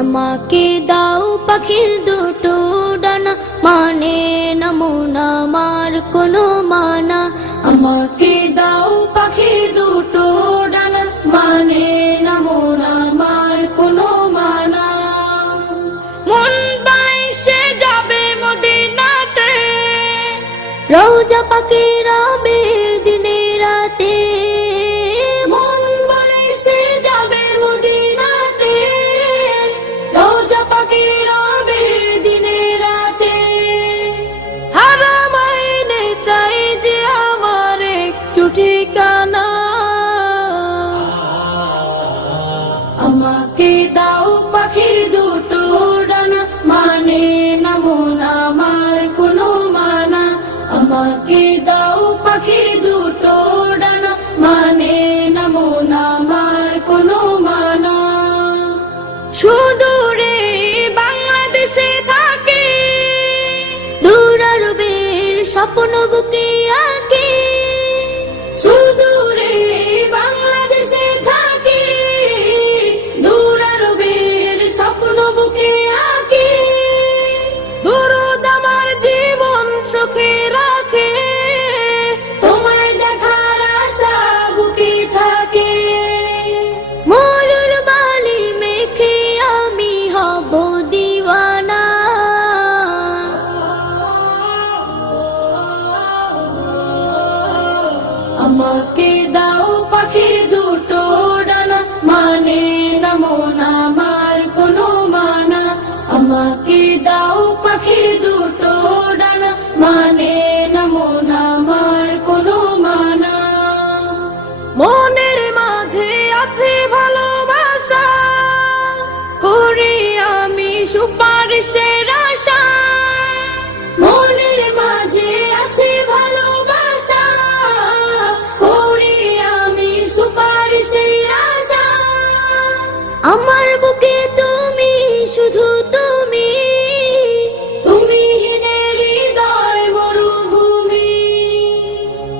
আমাকে দাও পাখির দুটো ডানা, মানে না মন আমার কোনো মানা। আমাকে দাও পাখির দুটো ডানা, মানে না মন আমার কোনো মানা। মন বাইসে যাবে মদিনাতে, রওজা পাকে রবে দিনে রাতে। মন বাইসে যাবে মদিনাতে, রওজা পাকে রবে দিনে রাতে। হারামাইনে চাই যে আমার একটু ঠিকানা। আমাকে দাও পাখির দুটো ডানা, মানে না মন আমার কোনো মানা। আমাকে দাও পাখির দুটো ডানা, মানে না মন আমার কোনো মানা। সুদূরে বাংলাদেশে থাকে, দূর আরবের স্বপ্ন বুকে আঁকে। সুদূরে বাংলাদেশে থাকে, দূর আরবের স্বপ্ন বুকে আঁকে। দুরুদ আমার জীবন সুখে রাখে, তোমায় দেখার আশা বুকে থাকে। মরুর বালি মেখে আমি হব দিওয়ানা। আমাকে দাও পাখির দুটো ডানা, মানে না মন আমার কোনো মানা। আমাকে দাও পাখির দুটো ডানা, মানে না মন আমার কোনো মানা। মনের মাঝে আছে ভালোবাসা, করি আমি সুপারিশের আশা। মনের মাঝে আছে ভালোবাসা, করি আমি সুপারিশের আশা। আমার বুকে তুমি, শুধু তুমি, তুমি হিনে হৃদয় মরুভূমি।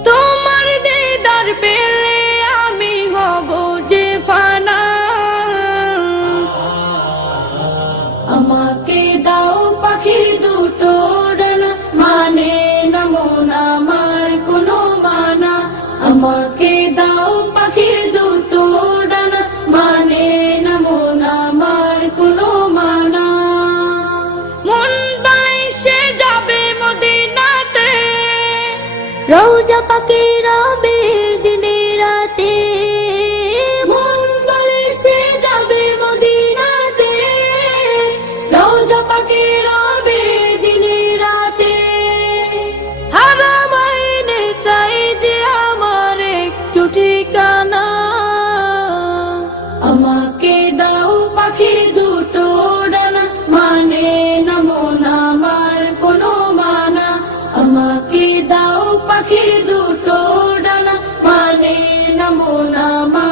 তোমার দিদার পেলে আমি হব যে ফানা। আমাকে দাও পাখির দুটো ডানা, মানে না মন আমার কোনো মানা। আমাকে দাও পাখির দুটো ডানা, মানে না মন আমার কোনো মানা। মন বাইসে যাবে মদিনাতে, রওজা পাকে রবে দিনে রাতে। মন বাইসে যাবে মদিনাতে, রওজা পাকে রবে দিনে রাতে। হারামাইনে চাই যে আমার একটু ঠিকানা। আমাকে দাও পাখির দুটো ডানা, মানে না মন আমার কোনো মানা। আমাকে দাও পাখির দুটো ডানা, মানে না মন আমার